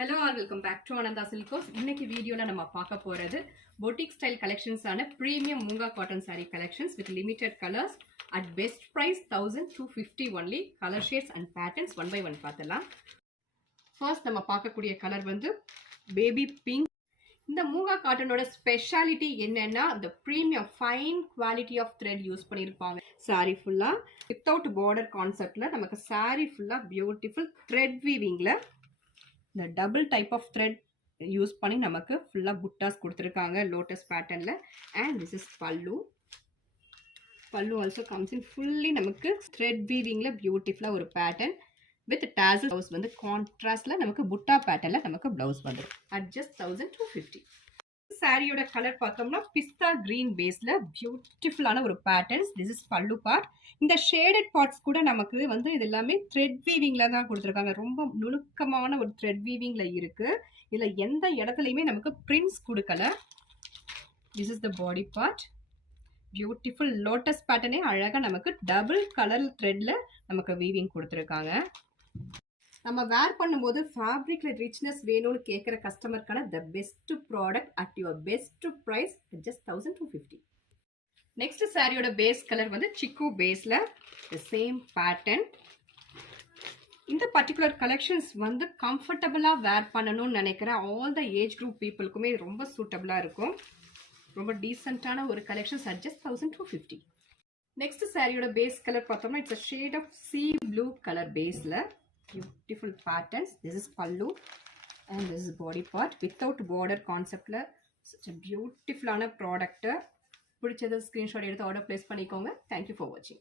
Hello all, welcome back to Ananda Silkos. இன்னைக்கு வீடியோல நம்ம பார்க்க போறது boutique style collections ஆன premium Munga cotton saree collections with limited colors at best price 1250 only. Color shades and patterns one by one பார்த்தலாம். First நம்ம பார்க்கக்கூடிய colour வந்து baby pink. இந்த மூங்கா காட்டனோட ஸ்பெஷாலிட்டி என்னன்னா the premium fine quality of thread use பண்ணிருப்பாங்க. saree ஃபுல்லா without border கான்செப்ட்ல நமக்கு saree ஃபுல்லா beautiful thread weavingல the double type of thread use பண்ணி நமக்கு ஃபுல்லா புட்டாஸ் கொடுத்திருக்காங்க lotus patternல and this is pallu also comes in fully நமக்கு thread weavingல beautiful ஒரு pattern with tassel blouse வந்து contrastல நமக்கு butta patternல நமக்கு blouse வந்துரும் at just 1250 சாரியோட கலர் பார்த்தோம்னா பிஸ்தா கிரீன் பேஸ்ல பியூட்டிஃபுல்லான ஒரு பேட்டர்ன்ஸ். திஸ் இஸ் பல்லு பார்ட். இந்த ஷேடட் பார்ட்ஸ் கூட நமக்கு வந்து இது எல்லாமே த்ரெட் வீவிங்ல தான் கொடுத்துருக்காங்க. ரொம்ப நுணுக்கமான ஒரு த்ரெட் வீவிங்ல இருக்கு. இதுல எந்த இடத்துலையுமே நமக்கு பிரிண்ட்ஸ் கொடுக்கல. This is the body part. Beautiful lotus பேட்டர்னே அழகா நமக்கு டபுள் கலர் த்ரெட்ல நமக்கு வீவிங் கொடுத்துருக்காங்க. நம்ம வேர் பண்ணும்போது ஃபேப்ரிக்ல ரிச்னஸ் வேணும்னு கேட்குற கஸ்டமருக்கான the best product at your best price just 1250. Next சாரியோட பேஸ் கலர் வந்து சிக்கு பேஸ்ல த சேம் பேட்டர்ன். இந்த பர்டிகுலர் கலெக்ஷன்ஸ் வந்து கம்ஃபர்டபுளா வேர் பண்ணணும்னு நினைக்கிற ஆல் த ஏஜ் குரூப் பீப்புளுக்குமே ரொம்ப சூட்டபிளா இருக்கும். ரொம்ப டீசென்டான ஒரு கலெக்ஷன்ஸ் அட் ஜஸ்ட் 1250. நெக்ஸ்ட் சாரியோட பேஸ் கலர் பார்த்தோம்னா it's a shade of sea blue colour பேஸ்ல beautiful patterns. This is pallu and this is body part without border concept la such a beautiful ana product. பிடிச்சத screenshot எடுத்து order place பண்ணிக்கோங்க. Thank you for watching.